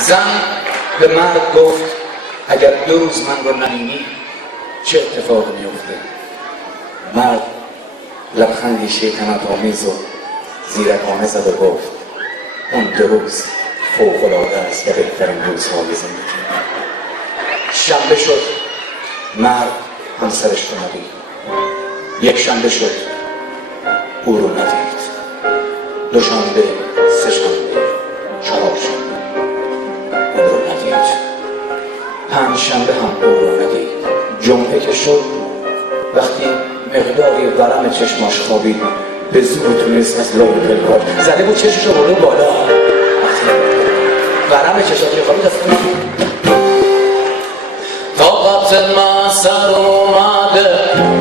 زن به مرد گفت اگر 2 روز من رو نبینی چه اتفاقی میفته؟ مرد لبخندی شیطنت آمیز و زیرکانه زد و گفت اون 2 روز فوق‌العاده است و بهترین روزهای زندگی. شنبه شد، مرد همسرش رو ندید. یک شنبه شد، او رو ندید. 2 شنبه، 3 شنبه، 4 شنبه، او رو ندید. 5 شنبه هم او رو ندید. جمعه که شد، وقتی مقداری ورم چشماش خوابید، به زور تونست از لای پلکار زده بود چشمش رو برده بالا. ورم چشماش که خوابید از طاقت من سر اومده،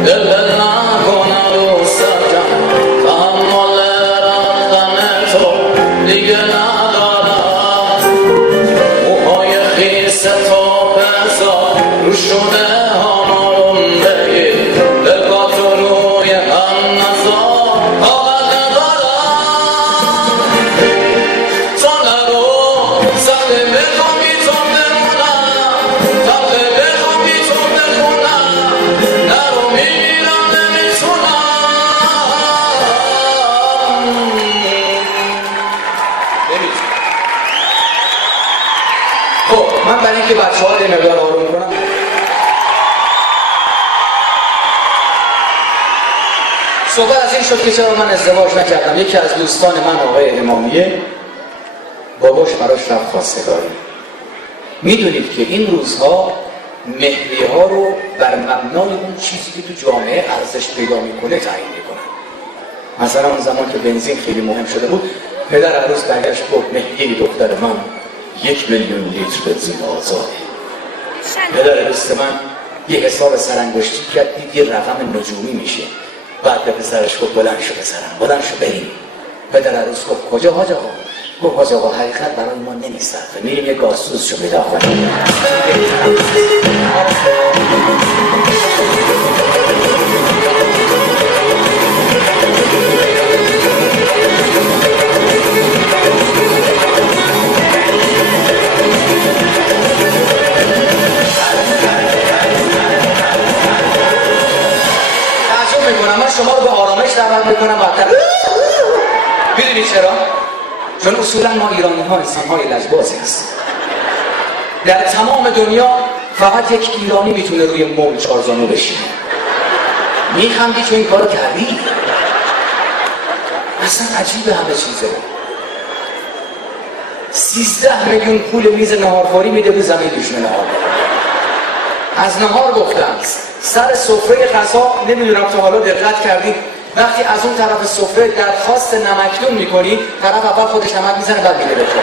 دل نکنه دوست جان، تحمل رفتن تو دیگه ندارم. موهای خیس تو بزار رو شده همارون بگیر، دلگاه روی هم نزار طاقت ندارم. تو نرو سخته بخوام بی تو بمونم، سخته بخوام بی تو بخونم، نرو میمیرم نمیتونم. خب من برای اینکه بچه ها یه مقدار آروم کنم، صحبت از این شد که چرا من ازدواج نکردم. یکی از دوستان من آقای امامیه باباش براش رفت خواستگاری. میدونید که این روزها مهریه ها رو بر مبنای اون چیزی که تو جامعه ارزش پیدا میکنه تعیین میکنن. مثلا اون زمان که بنزین خیلی مهم شده بود، پدر عروس برگشت گفت مهریه دختر من 1 میلیون لیتر بنزین آزاده. پدر دوست من یه حساب سرانگشتی کرد، دید یه رقم نجومی میشه. بعد به پسرش گفت بلند شو پسرم، بلند شو بریم. پدر عروس گفت کجا حاج آقا؟ گفت حاج آقا حقیقت برای ما نمیصرفه، میریم یه گازسوز شو پیدا کنیم. من شما رو به آرامش دعوت میکنم. میدونید چرا؟ چون اصولا ما ایرانی ها انسان های لجبازی هستیم. در تمام دنیا فقط یک ایرانی میتونه روی مبل 4 زانو بشینه. میخندی چون این کارو کردی؟ اصلا عجیبه همه چیزه. 13 میلیون پول میز نهارخوری میده به زمین دشمن نهار. از نهار گفتم سر سفره غذا، نمیدونم تا حالا دقت کردید وقتی از اون طرف سفره درخواست نمکدون میکنی، طرف اول خودش نمک میزنه بعد میده به تو.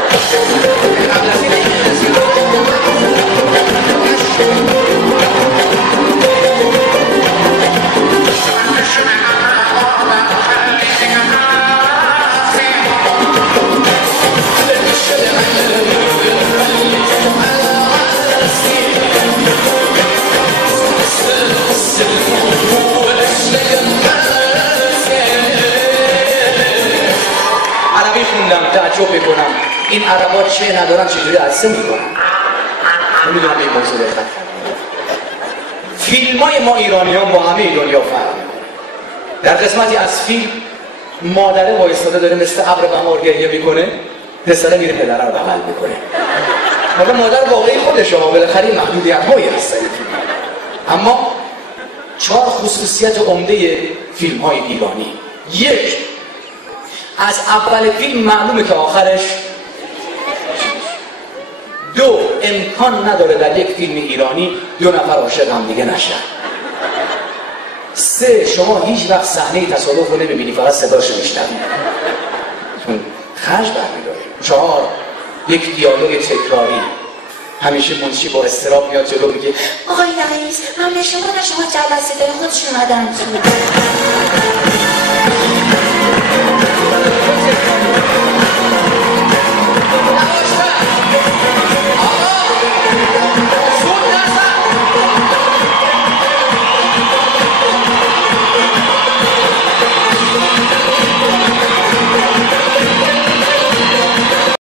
تعجب میکنم این عربا چه ندارن چجوری عرصه میکنن. نمیدونم به این موضوع دقت کردم. فیلم های ما ایرانی ها با همه دنیا فرق میکنه. در قسمتی از فیلم مادره وایستاده داره مثل ابر بهار گریه میکنه، پسره میره پدره رو بغل میکنه. حالا مادر واقعی خودشه ها، بالاخره محدودیت هایی هستن. اما 4 خصوصیت عمده فیلم های ایرانی. 1، از اول فیلم معلومه که آخرش. 2، امکان نداره در یک فیلم ایرانی 2 نفر عاشق هم دیگه نشن. 3، شما هیچ وقت صحنه تصادف رو نمیبینی، فقط صداشو میشنوی چون خرج برمیداره. 4، یک دیالوگ تکراری. همیشه منشی با اضطراب میاد جلو میگه آقای رئیس من شما جلسه داره خودشون اومدن تو.